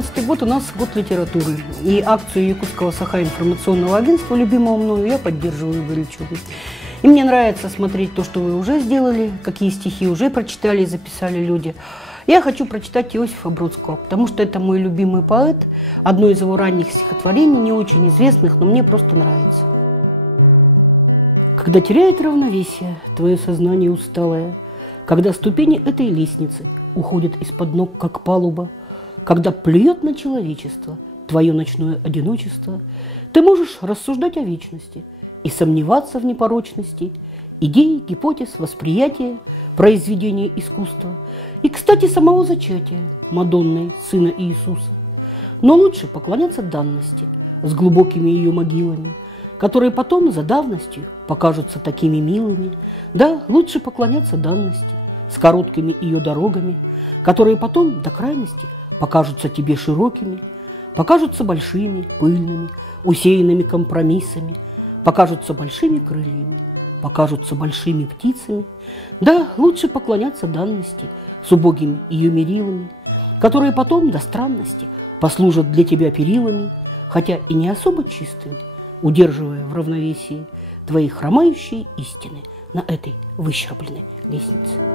2017 год у нас год литературы. И акцию Якутского Саха-информационного агентства, любимого мною, я поддерживаю горячо. И мне нравится смотреть то, что вы уже сделали, какие стихи уже прочитали и записали люди. Я хочу прочитать Иосифа Бродского, потому что это мой любимый поэт, одно из его ранних стихотворений, не очень известных, но мне просто нравится. Когда теряет равновесие твое сознание усталое, когда ступени этой лестницы уходят из-под ног, как палуба, когда плюет на человечество твое ночное одиночество, ты можешь рассуждать о вечности и сомневаться в непорочности идей, гипотез, восприятия, произведения искусства и, кстати, самого зачатия Мадонны, сына Иисуса. Но лучше поклоняться данности с глубокими ее могилами, которые потом за давностью покажутся такими милыми. Да, лучше поклоняться данности с короткими ее дорогами, которые потом до крайности покажутся тебе широкими, покажутся большими, пыльными, усеянными компромиссами, покажутся большими крыльями, покажутся большими птицами. Да, лучше поклоняться данности с убогими ее мерилами, которые потом до странности послужат для тебя перилами, хотя и не особо чистыми, удерживая в равновесии твои хромающие истины на этой выщербленной лестнице.